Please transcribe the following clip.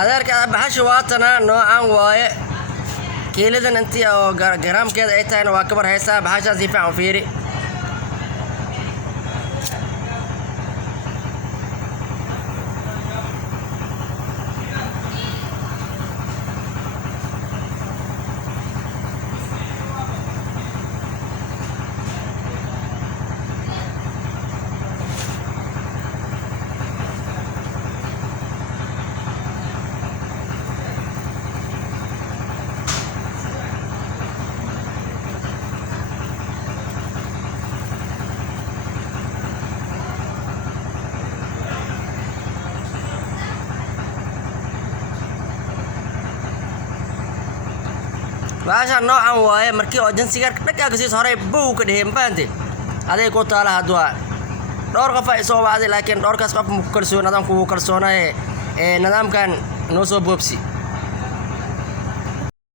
adeerka baxashu waatana noocan waaye kiiladan intii oo garaamkeeda ay tahayna waa kabar haysaa baxashaas si fiican u fiiri baasha noocan waaye markii oo jinsiga dhaqaaga sii horay buu ka dhigay maanta aday ku taala hadwa dhowr qof ay soo wacday laakiin dhowrkaas qof mu kalsoon adan ku kalsoonay nidaamkan noo soo boobsi